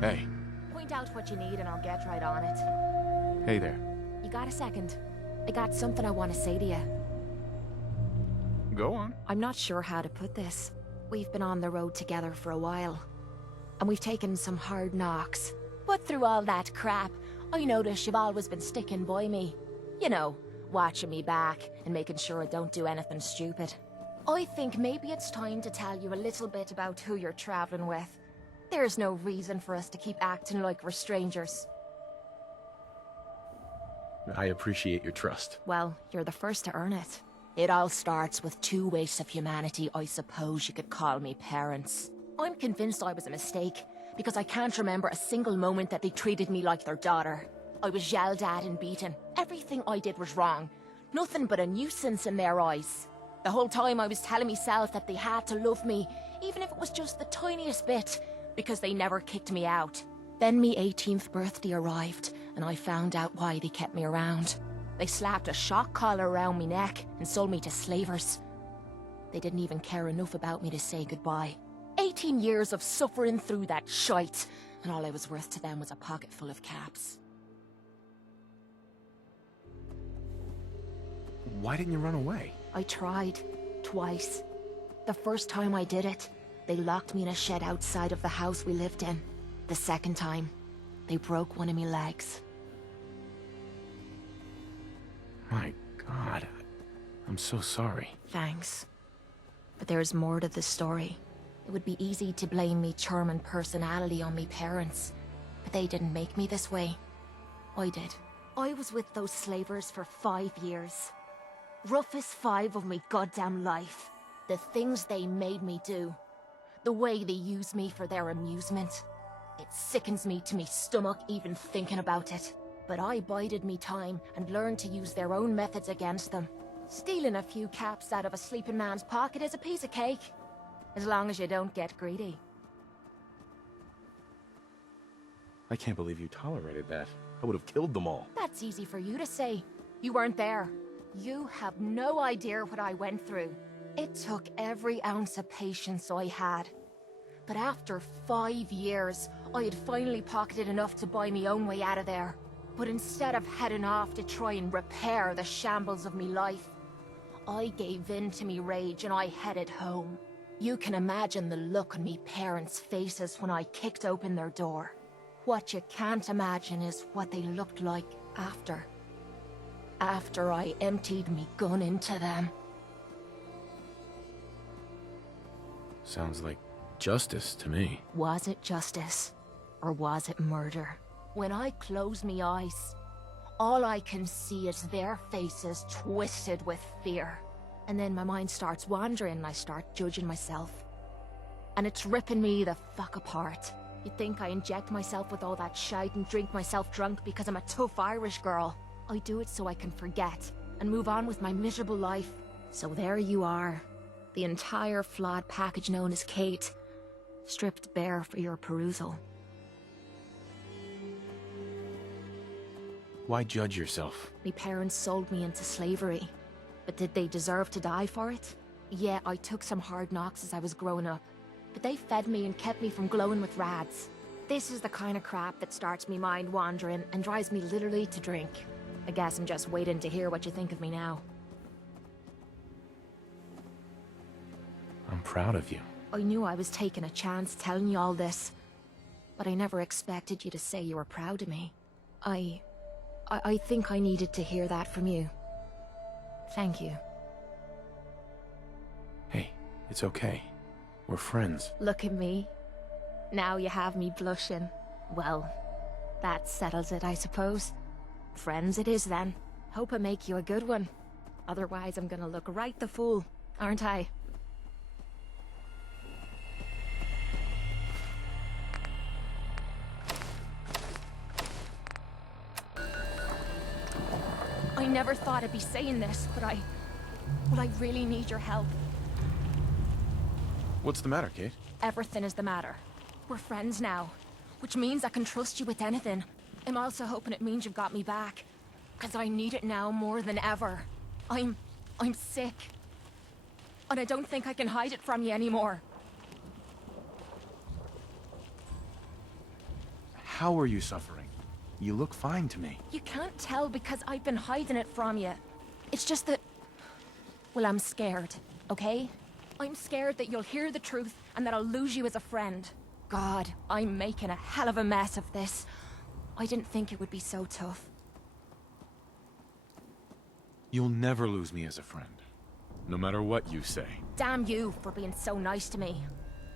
Hey. Point out what you need and I'll get right on it. Hey there. You got a second? I got something I want to say to you. Go on. I'm not sure how to put this. We've been on the road together for a while. And we've taken some hard knocks. But through all that crap, I notice you've always been sticking by me. You know, watching me back and making sure I don't do anything stupid. I think maybe it's time to tell you a little bit about who you're traveling with. There's no reason for us to keep acting like we're strangers. I appreciate your trust. Well, you're the first to earn it. It all starts with two wastes of humanity I suppose you could call me parents. I'm convinced I was a mistake, because I can't remember a single moment that they treated me like their daughter. I was yelled at and beaten. Everything I did was wrong. Nothing but a nuisance in their eyes. The whole time I was telling myself that they had to love me, even if it was just the tiniest bit, because they never kicked me out. Then me 18th birthday arrived, and I found out why they kept me around. They slapped a shock collar around me neck and sold me to slavers. They didn't even care enough about me to say goodbye. 18 years of suffering through that shite, and all I was worth to them was a pocket full of caps. Why didn't you run away? I tried. Twice. The first time I did it, they locked me in a shed outside of the house we lived in. The second time, they broke one of me legs. My God. I'm so sorry. Thanks. But there's more to the story. It would be easy to blame me charming personality on me parents, but they didn't make me this way. I did. I was with those slavers for 5 years. Roughest 5 of me goddamn life. The things they made me do. The way they used me for their amusement. It sickens me to me stomach even thinking about it. But I bided me time and learned to use their own methods against them. Stealing a few caps out of a sleeping man's pocket is a piece of cake. As long as you don't get greedy. I can't believe you tolerated that. I would have killed them all. That's easy for you to say. You weren't there. You have no idea what I went through. It took every ounce of patience I had. But after 5 years, I had finally pocketed enough to buy me own way out of there. But instead of heading off to try and repair the shambles of me life, I gave in to me rage and I headed home. You can imagine the look on me parents' faces when I kicked open their door. What you can't imagine is what they looked like after. After I emptied me gun into them. Sounds like justice to me. Was it justice? Or was it murder? When I close me eyes, all I can see is their faces twisted with fear. And then my mind starts wandering and I start judging myself. And it's ripping me the fuck apart. You'd think I inject myself with all that shite and drink myself drunk because I'm a tough Irish girl. I do it so I can forget and move on with my miserable life. So there you are. The entire flawed package known as Kate, stripped bare for your perusal. Why judge yourself? My parents sold me into slavery. But did they deserve to die for it? Yeah, I took some hard knocks as I was growing up. But they fed me and kept me from glowing with rads. This is the kind of crap that starts me mind wandering and drives me literally to drink. I guess I'm just waiting to hear what you think of me now. I'm proud of you. I knew I was taking a chance telling you all this. But I never expected you to say you were proud of me. I think I needed to hear that from you. Thank you. Hey, it's okay. We're friends. Look at me. Now you have me blushing. Well, that settles it, I suppose. Friends it is then. Hope I make you a good one. Otherwise I'm gonna look right the fool, aren't I? I never thought I'd be saying this, but I really need your help. What's the matter, Kate? Everything is the matter. We're friends now, which means I can trust you with anything. I'm also hoping it means you've got me back, because I need it now more than ever. I'm sick. And I don't think I can hide it from you anymore. How are you suffering? You look fine to me. You can't tell because I've been hiding it from you. It's just that... Well, I'm scared, okay? I'm scared that you'll hear the truth and that I'll lose you as a friend. God, I'm making a hell of a mess of this. I didn't think it would be so tough. You'll never lose me as a friend. No matter what you say. Damn you for being so nice to me.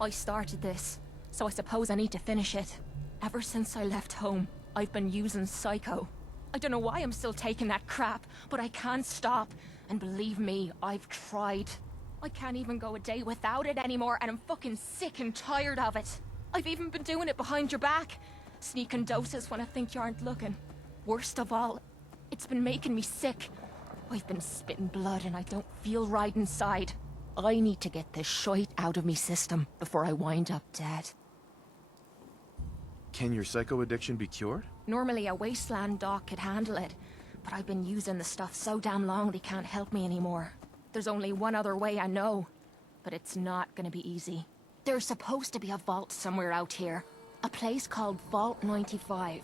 I started this, so I suppose I need to finish it. Ever since I left home, I've been using Psycho. I don't know why I'm still taking that crap, but I can't stop. And believe me, I've tried. I can't even go a day without it anymore, and I'm fucking sick and tired of it. I've even been doing it behind your back. Sneaking doses when I think you aren't looking. Worst of all, it's been making me sick. I've been spitting blood and I don't feel right inside. I need to get this shite out of me system before I wind up dead. Can your psycho addiction be cured? Normally a wasteland doc could handle it, but I've been using the stuff so damn long they can't help me anymore. There's only one other way I know, but it's not gonna be easy. There's supposed to be a vault somewhere out here. A place called Vault 95.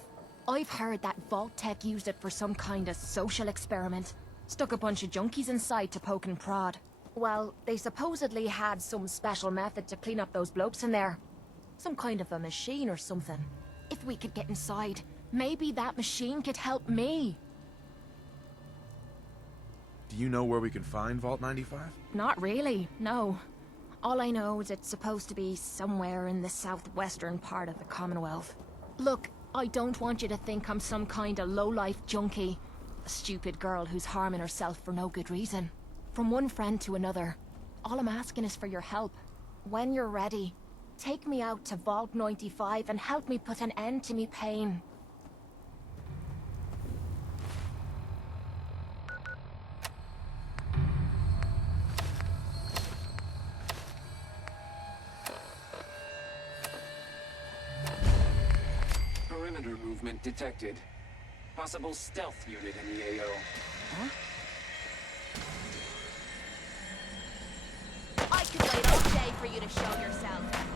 I've heard that Vault Tech used it for some kind of social experiment. Stuck a bunch of junkies inside to poke and prod. Well, they supposedly had some special method to clean up those blokes in there. Some kind of a machine or something. If we could get inside, maybe that machine could help me. Do you know where we can find Vault 95? Not really, no. All I know is it's supposed to be somewhere in the southwestern part of the Commonwealth. Look, I don't want you to think I'm some kind of low-life junkie. A stupid girl who's harming herself for no good reason. From one friend to another. All I'm asking is for your help. When you're ready, take me out to Vault 95 and help me put an end to me pain. Perimeter movement detected. Possible stealth unit in the AO. Huh? I could wait all day for you to show yourself.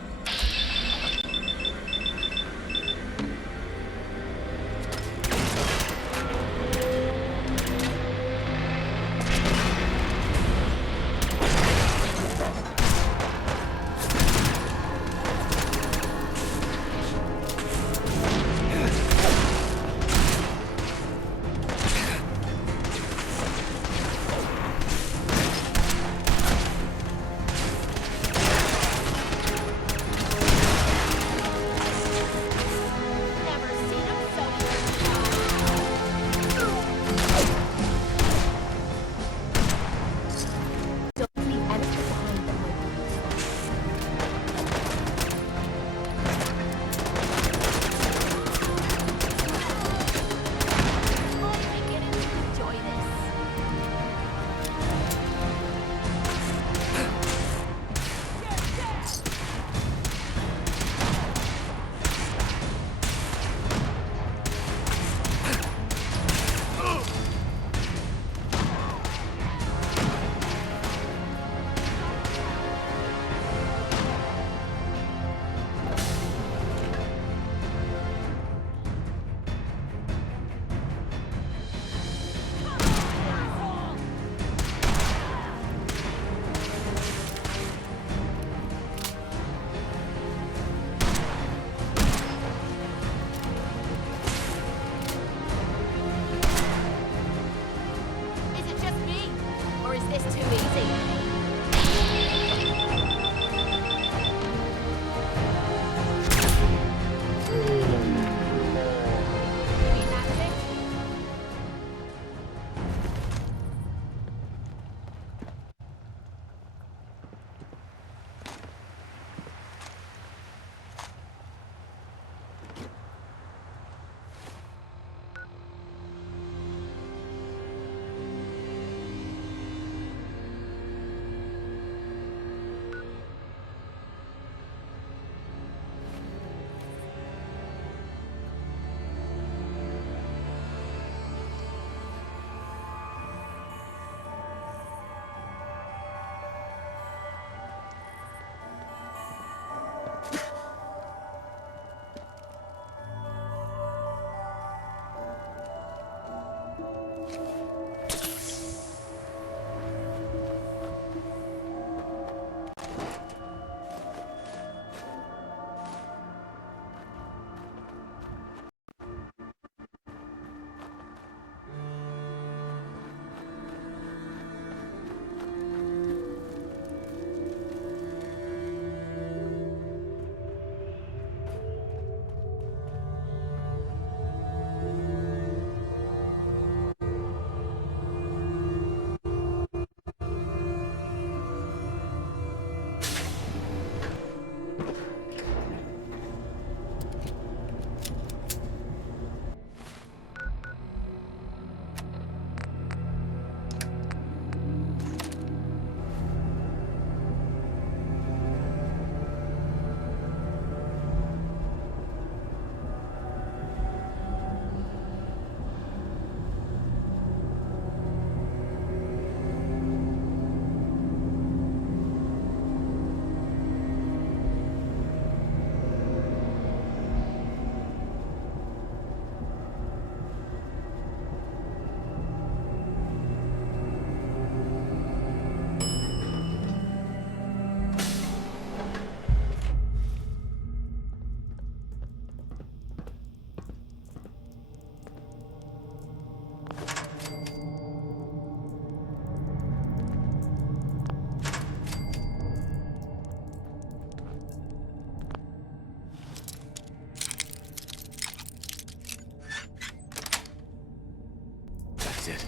it.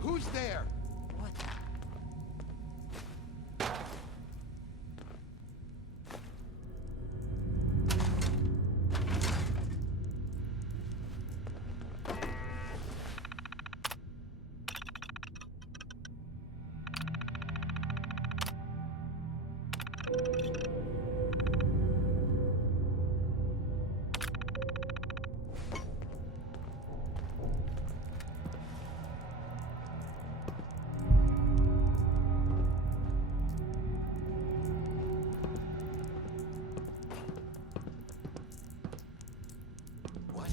Who's there? What? What?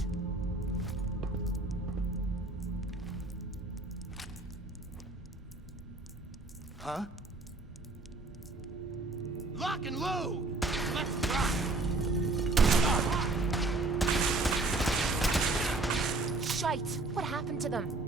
Huh? Lock and load! Let's rock! Shite! What happened to them?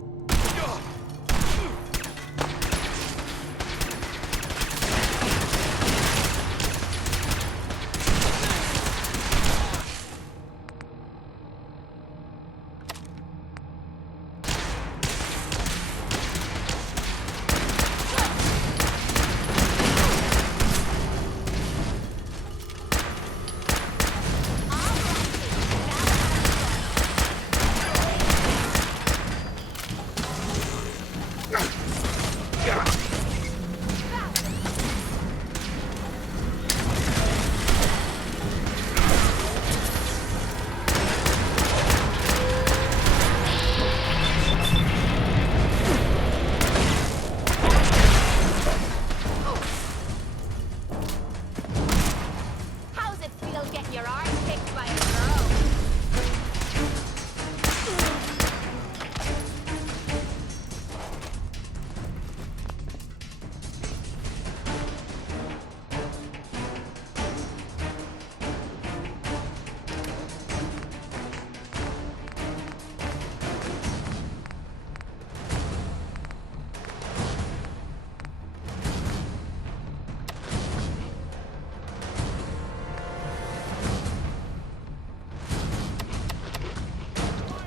How's it feel getting your arm kicked by a girl?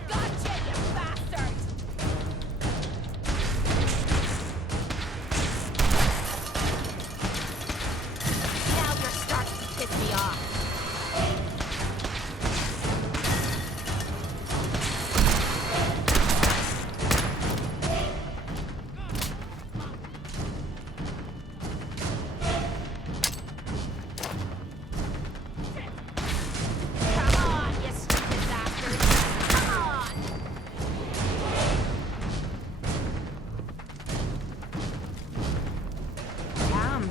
Gotcha, you bastard! Now you're starting to piss me off. Come on, you stupid bastard! Come on! Damn,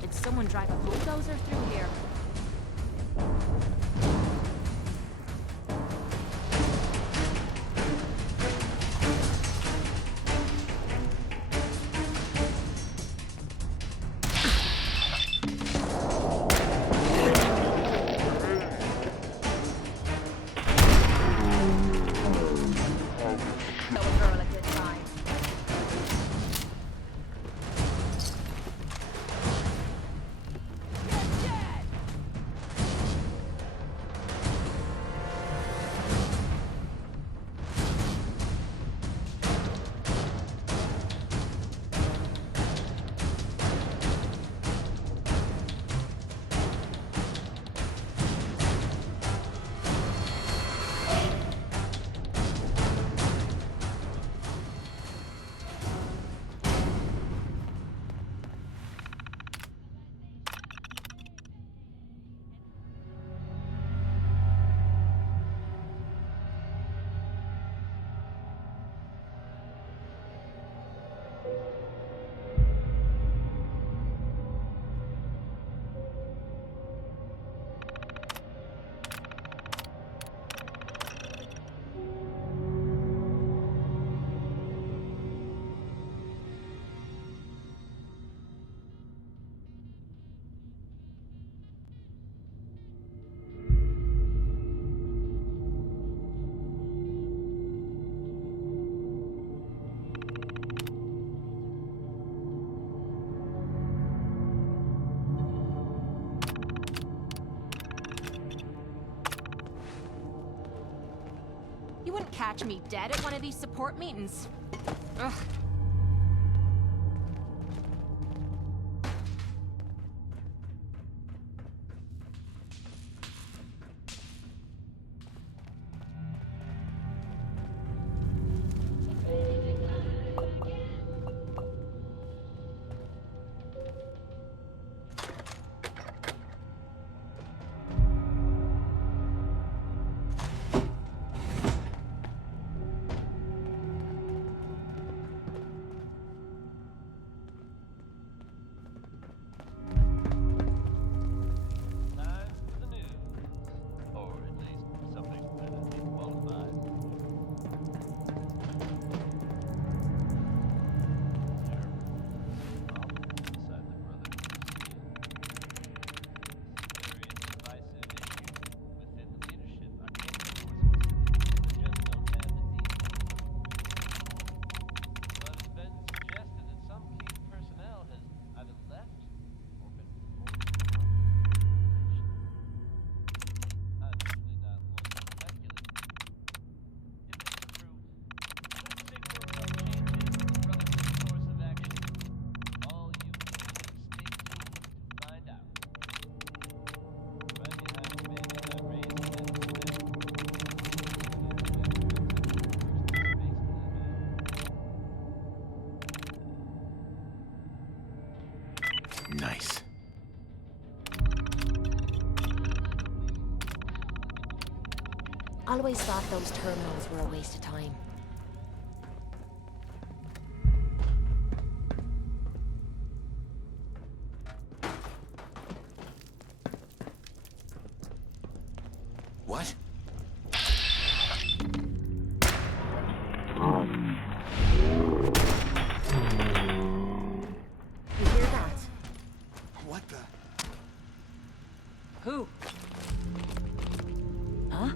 did someone drive a bulldozer through here? Show a girl a good time. Get dead! You wouldn't catch me dead at one of these support meetings. Ugh. Nice. Always thought those terminals were a waste of time. What? You hear that? What the? Who? Huh?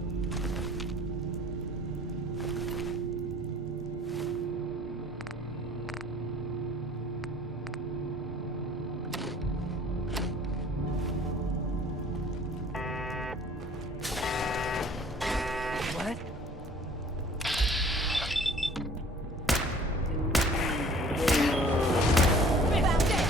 What? Found it!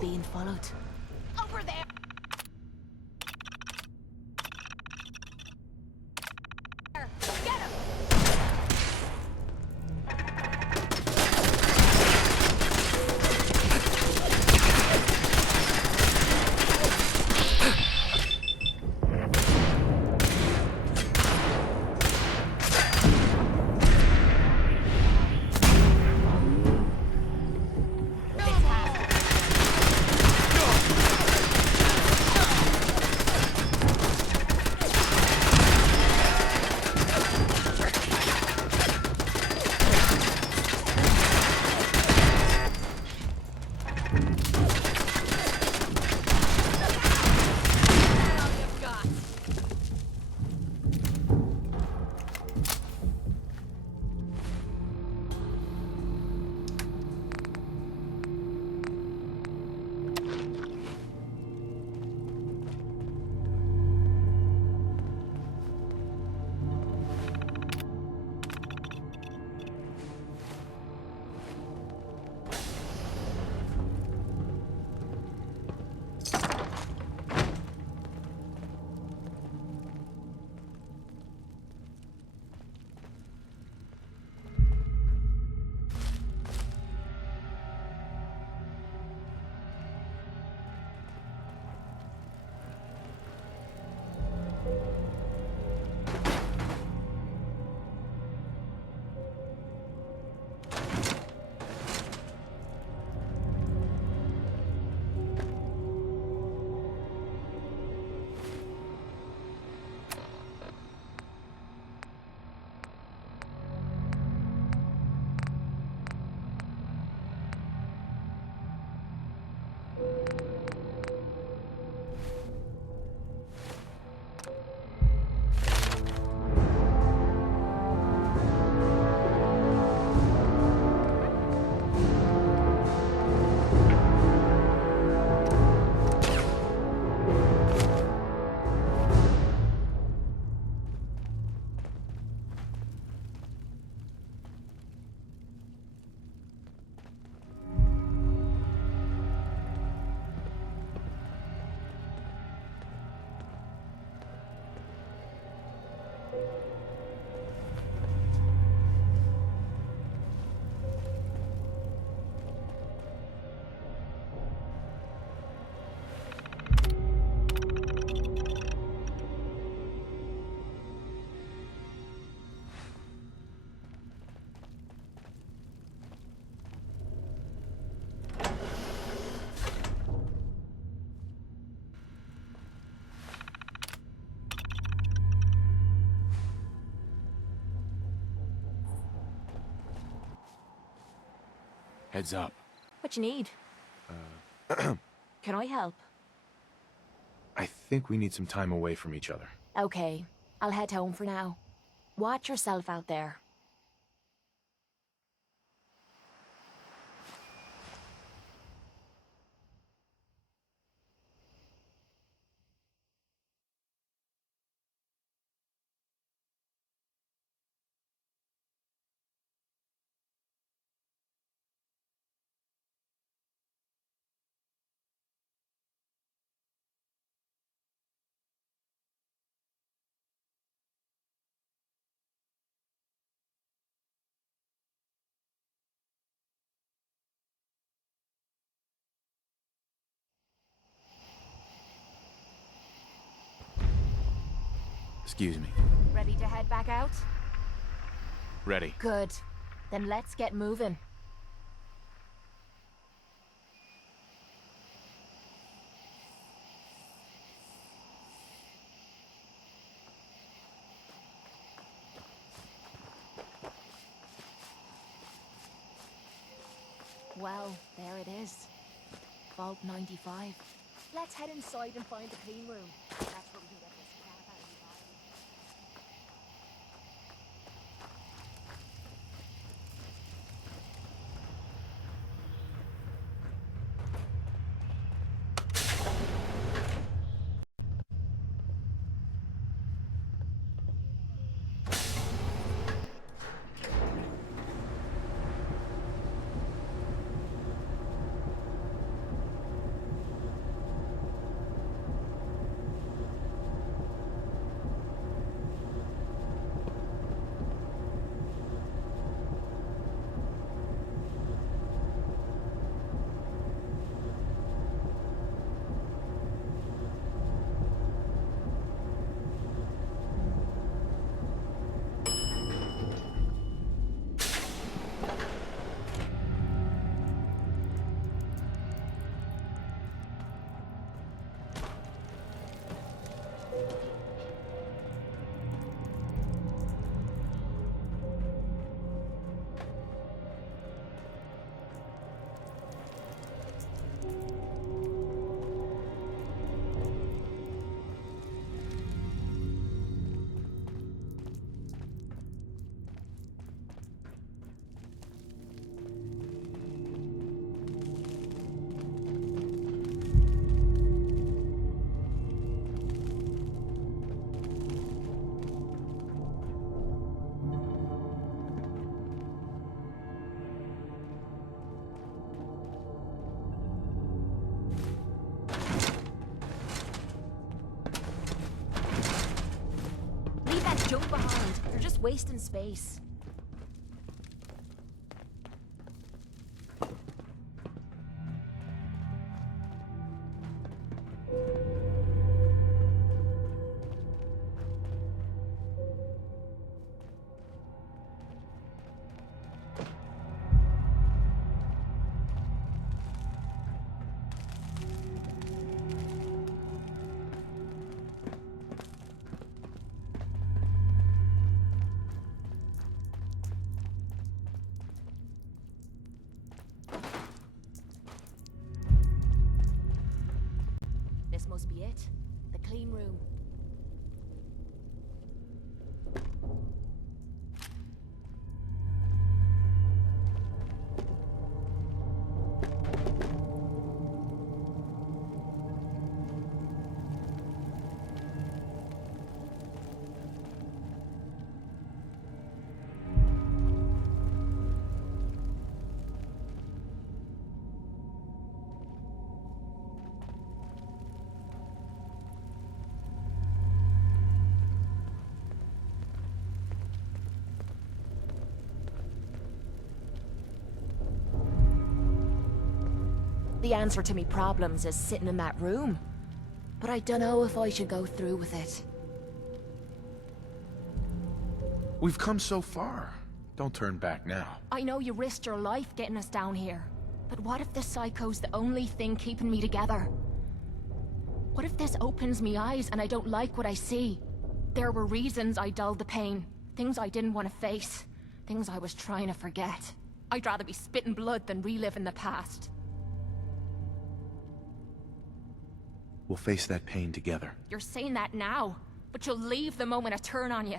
be being followed. Over there! Get him! Heads up. What you need? Can I help? I think we need some time away from each other. Okay, I'll head home for now. Watch yourself out there. Excuse me. Ready to head back out? Ready. Good. Then let's get moving. Well, there it is. Vault 95. Let's head inside and find the clean room. That's where we can get this crap out of your body. junk behind. You're just wasting space. This must be it. The clean room. The answer to me problems is sitting in that room. But I don't know if I should go through with it. We've come so far. Don't turn back now. I know you risked your life getting us down here. But what if this psycho's the only thing keeping me together? What if this opens me eyes and I don't like what I see? There were reasons I dulled the pain. Things I didn't want to face. Things I was trying to forget. I'd rather be spitting blood than reliving the past. We'll face that pain together. You're saying that now, but you'll leave the moment I turn on you.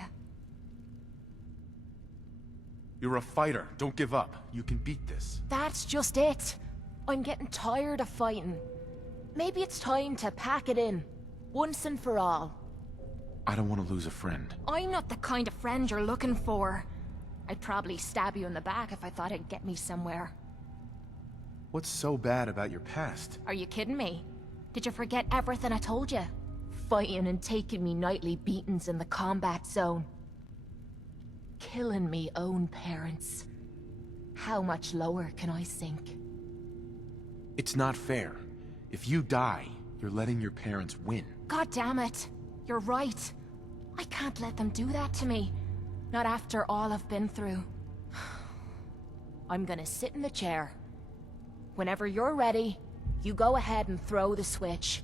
You're a fighter. Don't give up. You can beat this. That's just it. I'm getting tired of fighting. Maybe it's time to pack it in, once and for all. I don't want to lose a friend. I'm not the kind of friend you're looking for. I'd probably stab you in the back if I thought it'd get me somewhere. What's so bad about your past? Are you kidding me? Did you forget everything I told you? Fighting and taking me nightly beatings in the combat zone. Killing me own parents. How much lower can I sink? It's not fair. If you die, you're letting your parents win. God damn it. You're right. I can't let them do that to me. Not after all I've been through. I'm gonna sit in the chair. Whenever you're ready, you go ahead and throw the switch.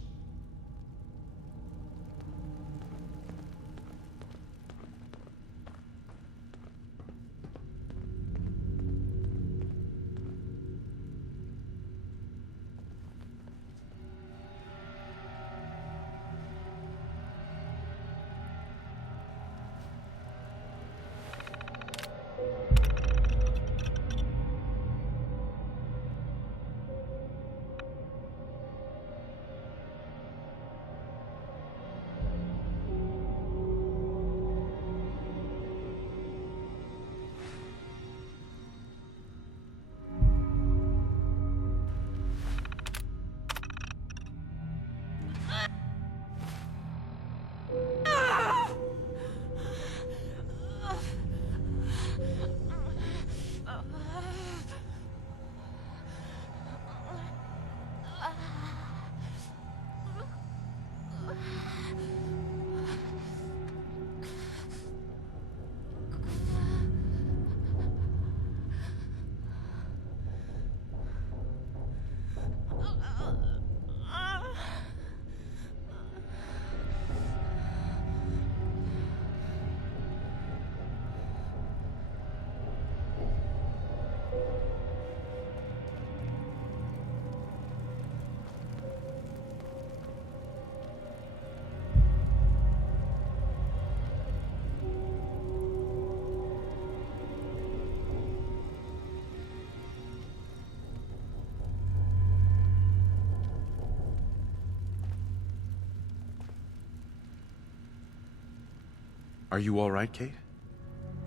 Are you all right, Kate?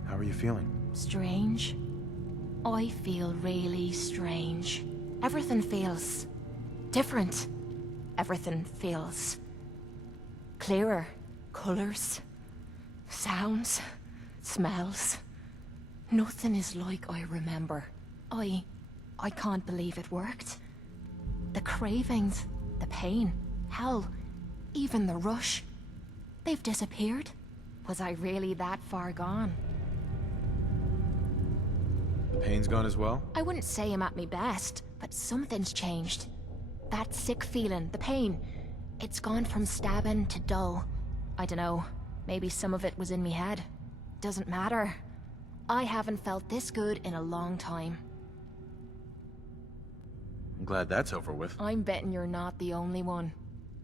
How are you feeling? Strange. I feel really strange. Everything feels different. Everything feels clearer. Colors. Sounds, smells. Nothing is like I remember. I can't believe it worked. The cravings, the pain, hell, even the rush. They've disappeared. Was I really that far gone? The pain's gone as well? I wouldn't say I'm at my best, but something's changed. That sick feeling, the pain, it's gone from stabbing to dull. I dunno, maybe some of it was in me head. Doesn't matter. I haven't felt this good in a long time. I'm glad that's over with. I'm betting you're not the only one.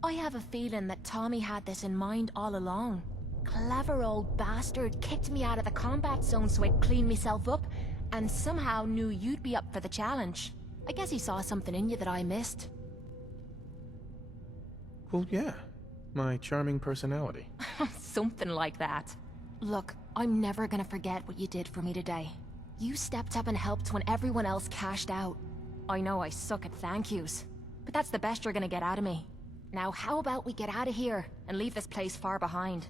I have a feeling that Tommy had this in mind all along. Clever old bastard kicked me out of the combat zone so I'd clean myself up, and somehow knew you'd be up for the challenge. I guess he saw something in you that I missed. Well, yeah. My charming personality. Something like that. Look, I'm never gonna forget what you did for me today. You stepped up and helped when everyone else cashed out. I know I suck at thank yous, but that's the best you're gonna get out of me. Now how about we get out of here and leave this place far behind?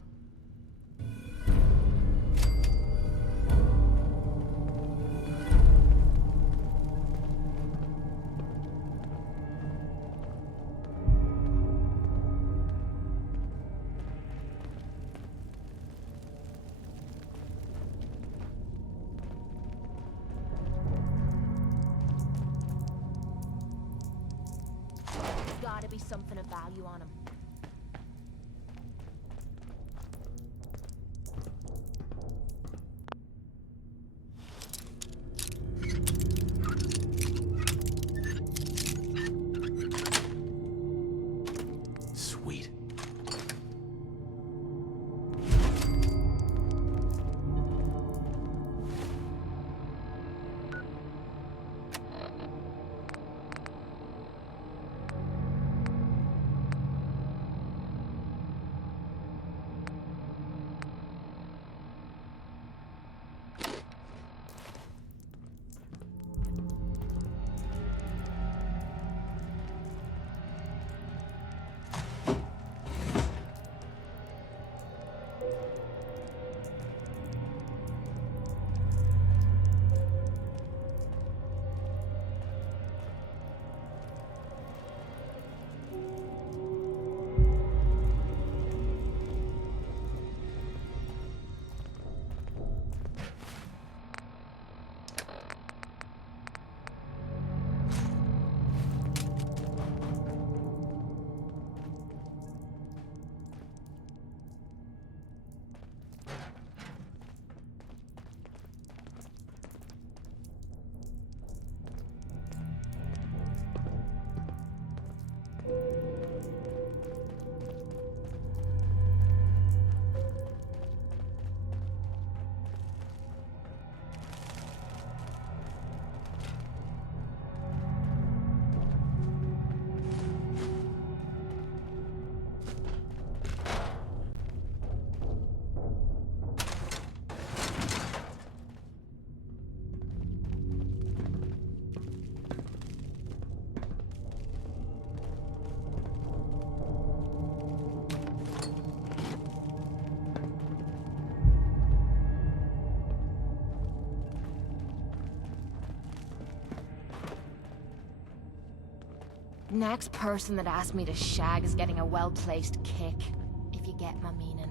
Gotta be something of value on him. Sweet. Next person that asks me to shag is getting a well-placed kick, if you get my meaning.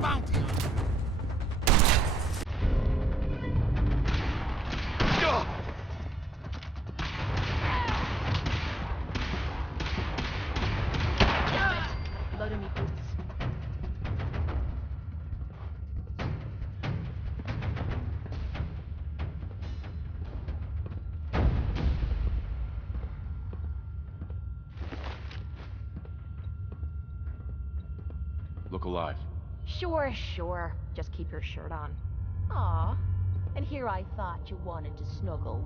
bounty on you. Blood in me boots. Look alive. Sure, sure. Just keep your shirt on. Aw. And here I thought you wanted to snuggle.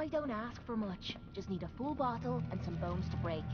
I don't ask for much. Just need a full bottle and some bones to break.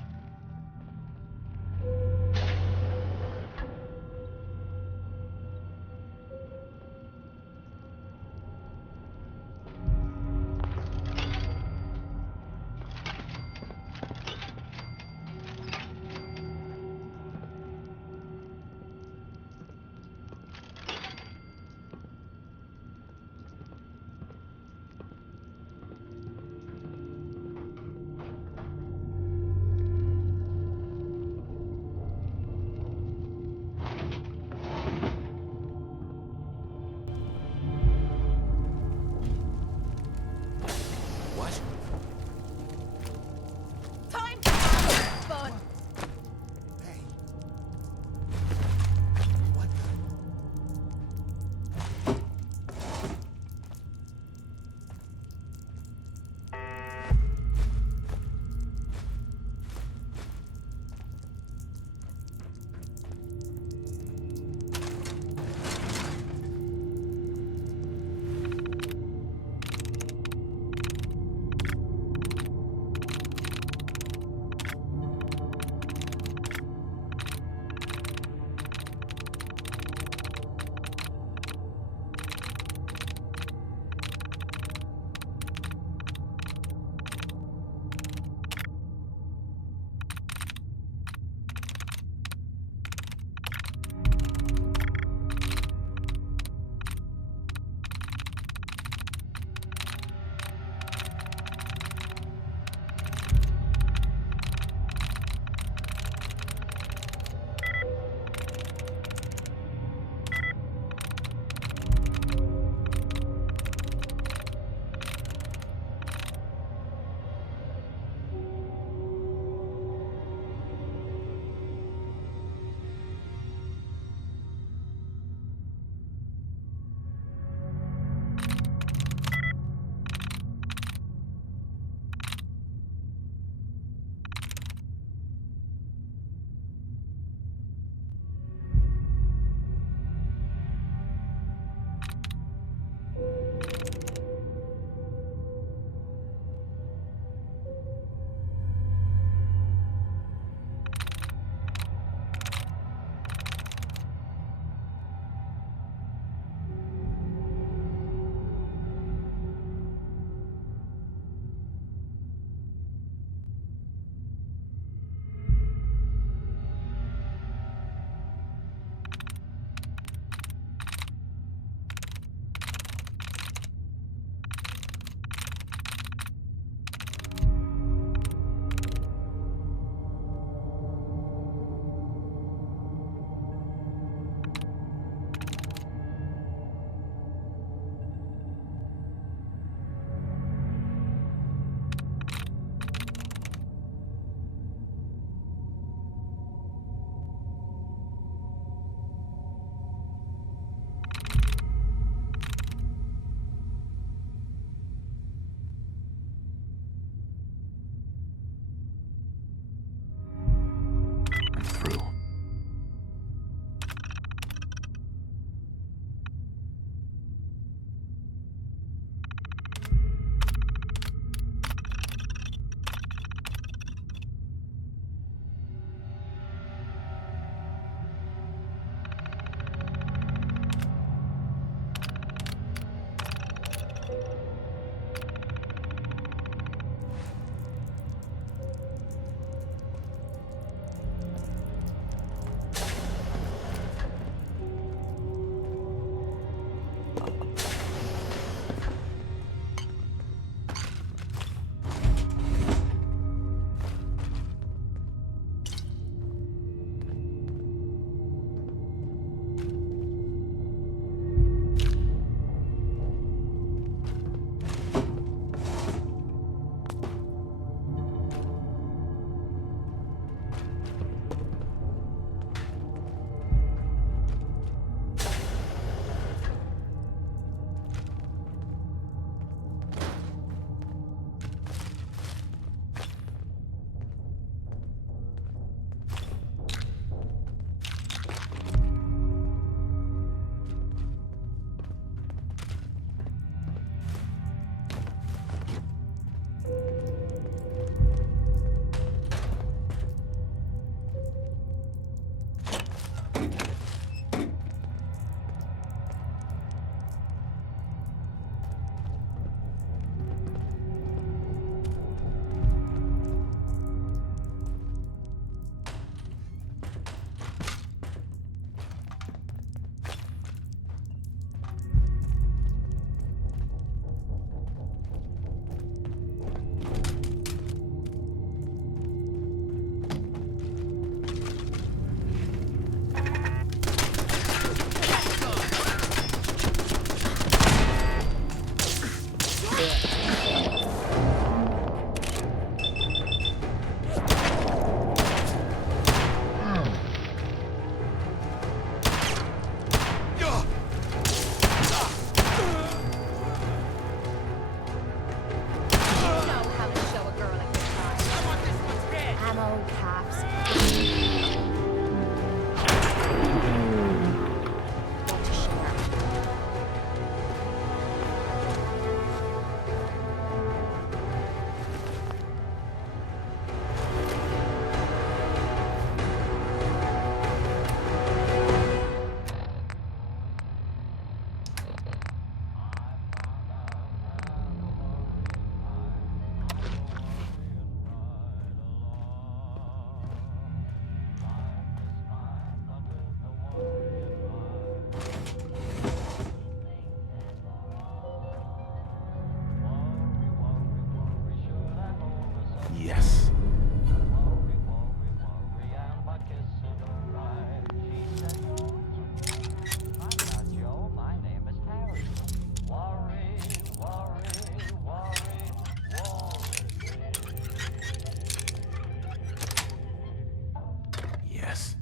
mess.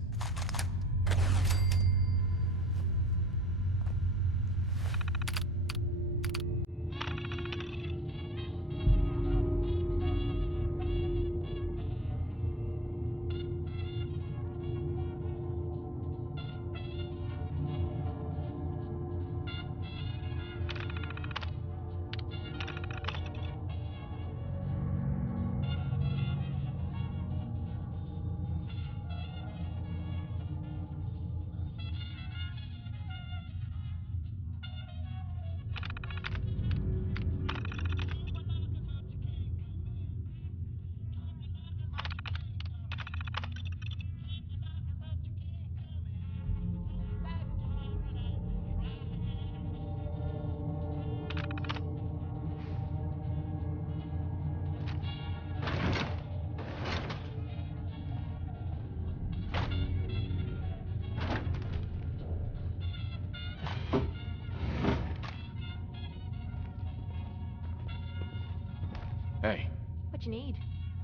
Hey. What you need?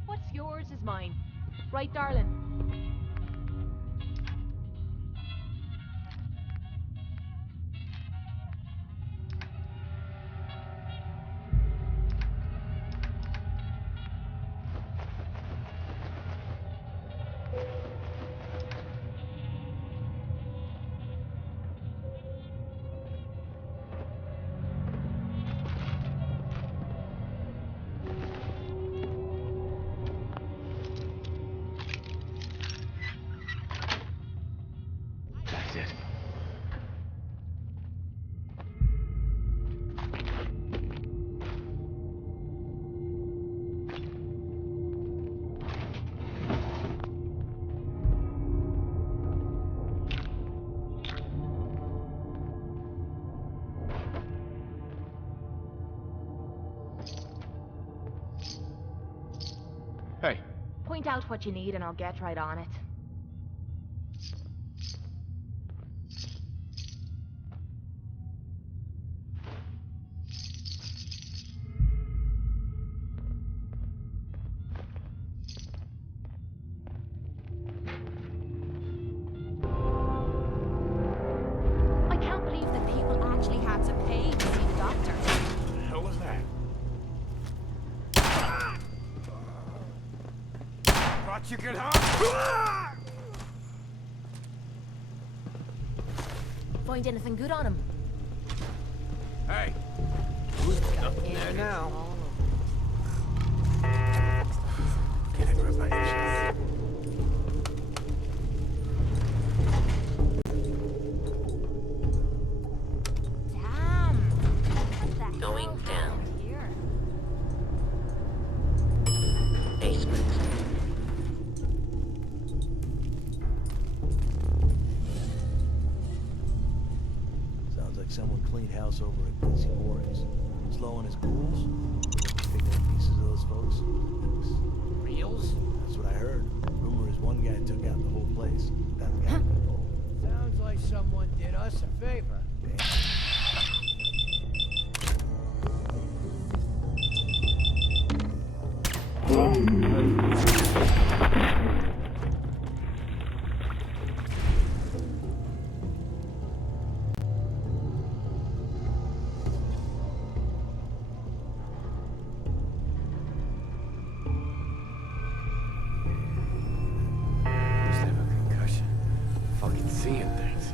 What's yours is mine. Right, darling? That's it. Hey. Point out what you need and I'll get right on it. I can't believe that people actually had to pay to see the doctor. What the hell was that? Thought you could hide? Find anything good on him? Hey, In there now. Get it right by yourself. Damn! What the Going hell down. happened here? Basement. Sounds like someone cleaned house over at Quincy Moores. Slowing his ghouls? Picking up pieces of those folks? Reels? That's what I heard. Rumor is one guy took out the whole place. That guy people. Sounds like someone did us a favor. Must have a concussion. Fucking seeing things.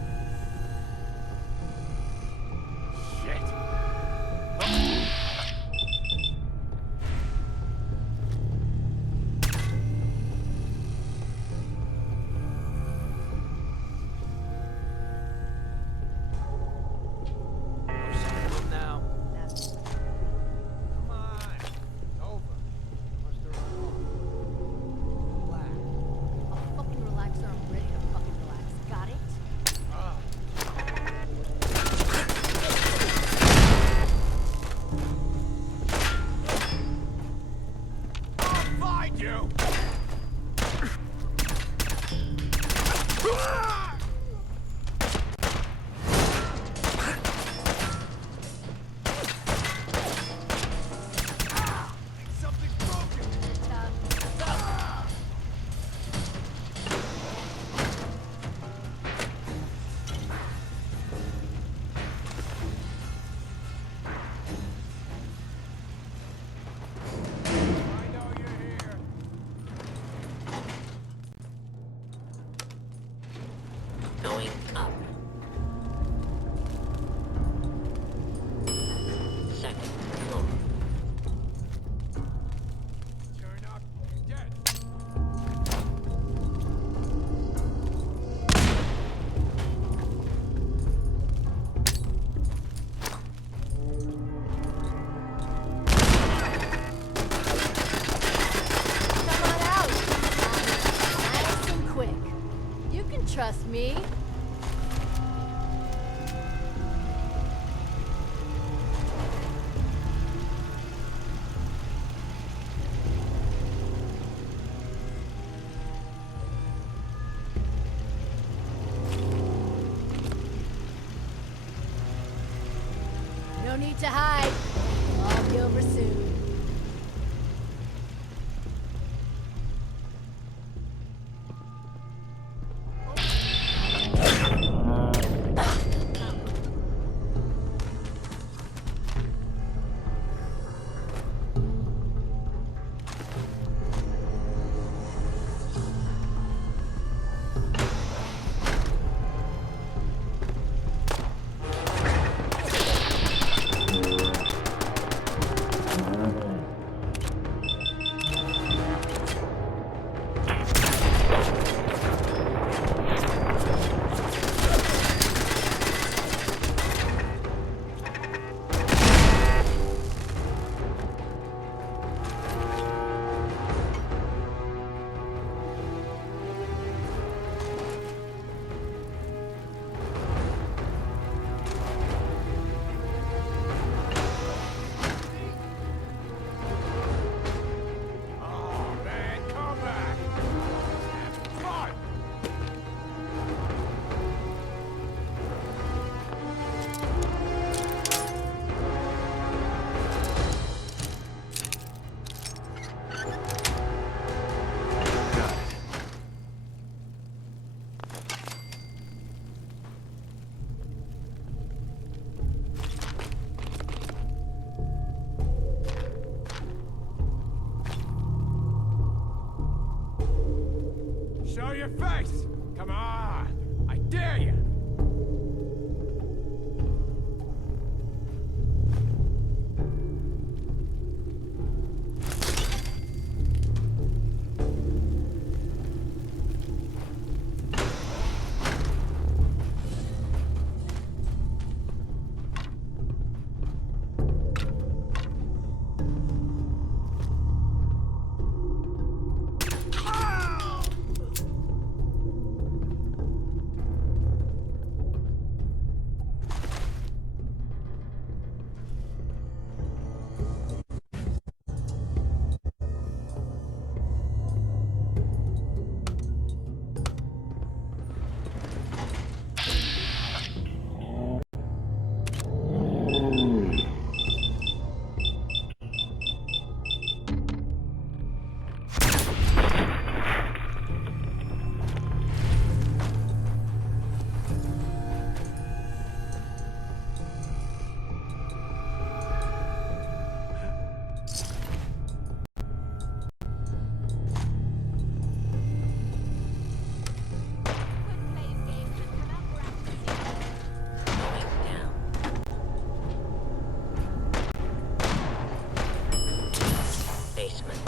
trust me. No need to hide. It'll all be over soon. Oh, man, come back! Have fun! Got it. Show your face! Come on! I dare you! Basement.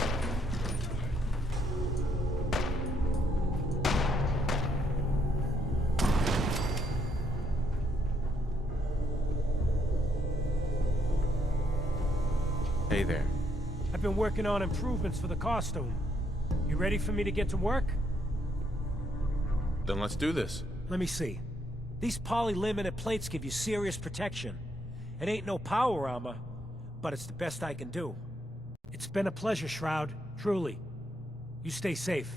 Hey there. I've been working on improvements for the costume. You ready for me to get to work? Then let's do this. Let me see. These poly-limited plates give you serious protection. It ain't no power armor, but it's the best I can do. It's been a pleasure, Shroud. Truly. You stay safe.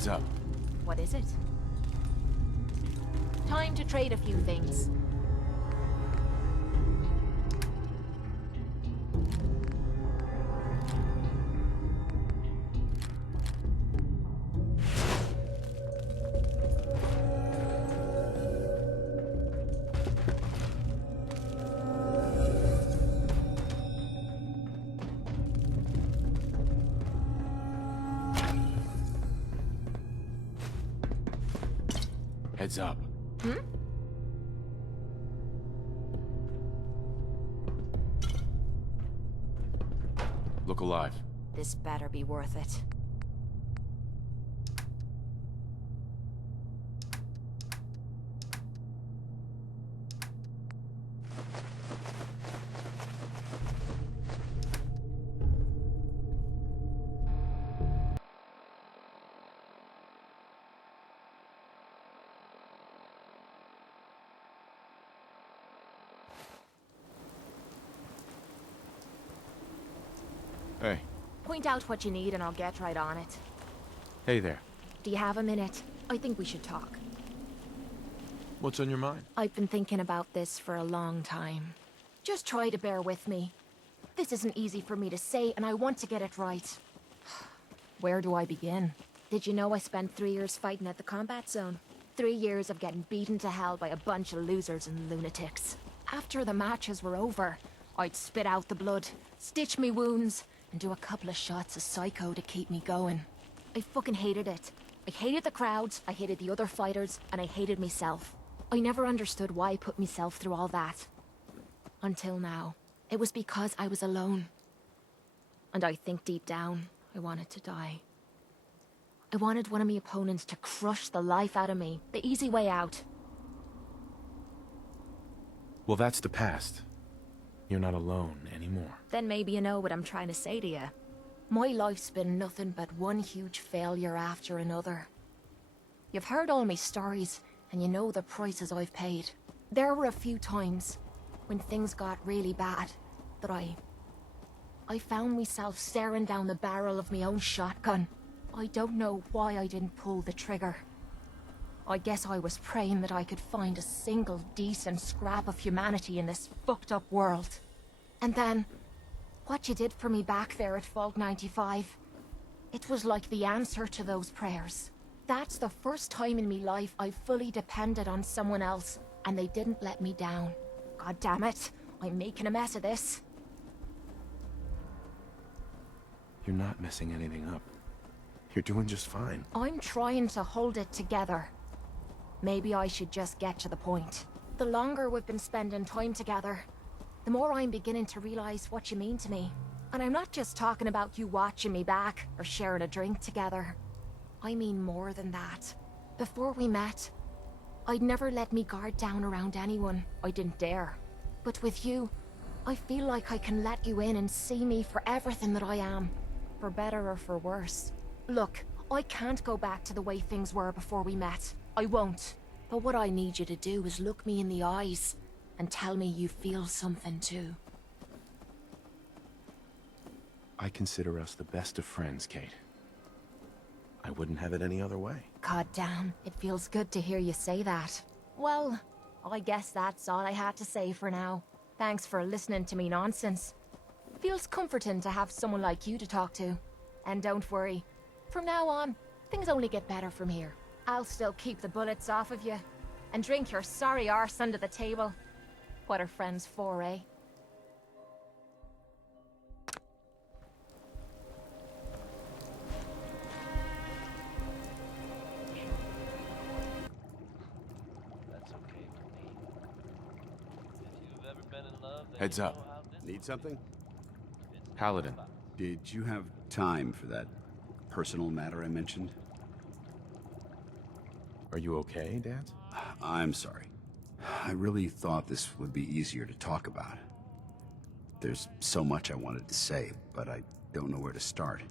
Heads up. What is it? Time to trade a few things. Heads up. Hmm? Look alive. This better be worth it. Hey. Point out what you need and I'll get right on it. Hey there. Do you have a minute? I think we should talk. What's on your mind? I've been thinking about this for a long time. Just try to bear with me. This isn't easy for me to say, and I want to get it right. Where do I begin? Did you know I spent 3 years fighting at the combat zone? 3 years of getting beaten to hell by a bunch of losers and lunatics. After the matches were over, I'd spit out the blood, stitch me wounds, and do a couple of shots of Psycho to keep me going. I fucking hated it. I hated the crowds, I hated the other fighters, and I hated myself. I never understood why I put myself through all that. Until now. It was because I was alone. And I think deep down, I wanted to die. I wanted one of my opponents to crush the life out of me. The easy way out. Well, that's the past. You're not alone anymore. Then maybe you know what I'm trying to say to you. My life's been nothing but one huge failure after another. You've heard all my stories, and you know the prices I've paid. There were a few times, when things got really bad, that I found myself staring down the barrel of my own shotgun. I don't know why I didn't pull the trigger. I guess I was praying that I could find a single decent scrap of humanity in this fucked up world. And then, what you did for me back there at Vault 95, it was like the answer to those prayers. That's the first time in me life I fully depended on someone else, and they didn't let me down. God damn it, I'm making a mess of this. You're not messing anything up. You're doing just fine. I'm trying to hold it together. Maybe I should just get to the point. The longer we've been spending time together, the more I'm beginning to realize what you mean to me. And I'm not just talking about you watching me back or sharing a drink together. I mean more than that. Before we met, I'd never let me guard down around anyone. I didn't dare. But with you, I feel like I can let you in and see me for everything that I am. For better or for worse. Look, I can't go back to the way things were before we met. I won't. But what I need you to do is look me in the eyes and tell me you feel something too. I consider us the best of friends, Kate. I wouldn't have it any other way. God damn, it feels good to hear you say that. Well, I guess that's all I had to say for now. Thanks for listening to me nonsense. Feels comforting to have someone like you to talk to. And don't worry, from now on, things only get better from here. I'll still keep the bullets off of you, and drink your sorry arse under the table. What are friends for, eh? That's okay with me. If you've ever been in love, then Heads you up. know how this Need something? Paladin. Did you have time for that personal matter I mentioned? Are you okay, Danse? I'm sorry. I really thought this would be easier to talk about. There's so much I wanted to say, but I don't know where to start.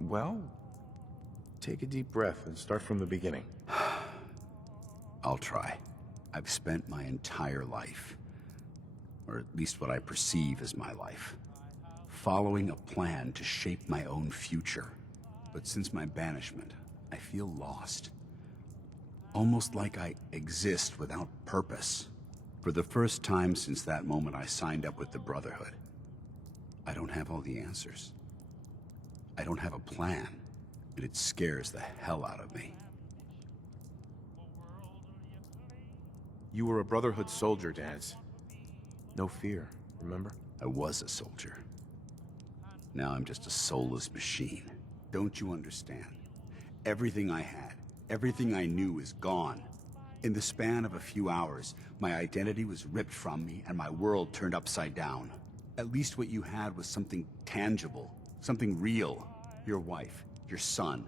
Well, take a deep breath and start from the beginning. I'll try. I've spent my entire life, or at least what I perceive as my life, following a plan to shape my own future. But since my banishment, I feel lost. Almost like I exist without purpose. For the first time since that moment I signed up with the Brotherhood, I don't have all the answers. I don't have a plan, and it scares the hell out of me. You were a Brotherhood soldier, Danse. No fear, remember? I was a soldier. Now I'm just a soulless machine. Don't you understand? Everything I had, everything I knew is gone. In the span of a few hours, my identity was ripped from me and my world turned upside down. At least what you had was something tangible, something real. Your wife, your son.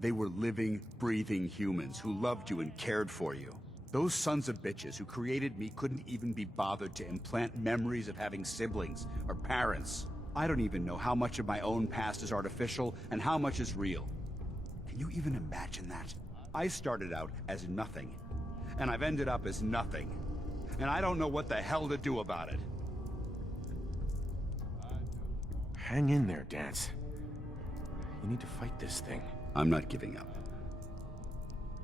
They were living, breathing humans who loved you and cared for you. Those sons of bitches who created me couldn't even be bothered to implant memories of having siblings or parents. I don't even know how much of my own past is artificial and how much is real. Can you even imagine that? I started out as nothing, and I've ended up as nothing. And I don't know what the hell to do about it. Hang in there, Danse. You need to fight this thing. I'm not giving up.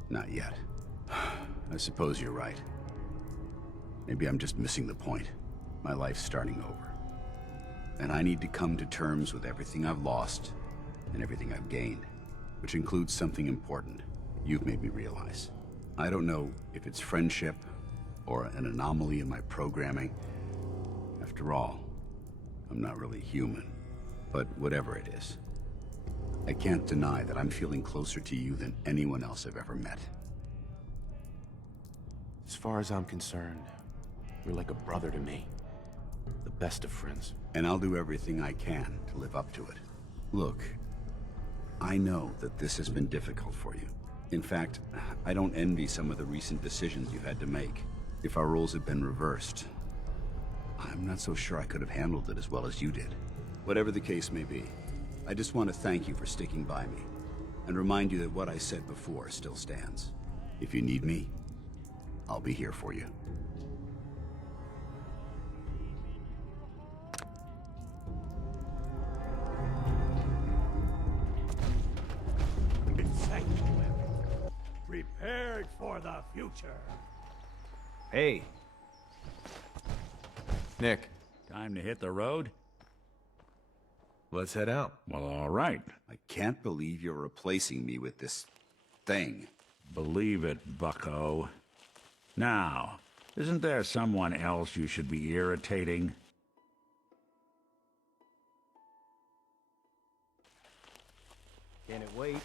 Not yet. I suppose you're right. Maybe I'm just missing the point. My life's starting over. And I need to come to terms with everything I've lost and everything I've gained, which includes something important you've made me realize. I don't know if it's friendship or an anomaly in my programming. After all, I'm not really human. But whatever it is, I can't deny that I'm feeling closer to you than anyone else I've ever met. As far as I'm concerned, you're like a brother to me. The best of friends. And I'll do everything I can to live up to it. Look, I know that this has been difficult for you. In fact, I don't envy some of the recent decisions you've had to make. If our roles had been reversed, I'm not so sure I could have handled it as well as you did. Whatever the case may be, I just want to thank you for sticking by me, and remind you that what I said before still stands. If you need me, I'll be here for you. Sanctuary. Prepared for the future. Hey. Nick, Time to hit the road? let's head out. Well, all right. I can't believe you're replacing me with this thing. Believe it, bucko. Now, isn't there someone else you should be irritating? Can it wait?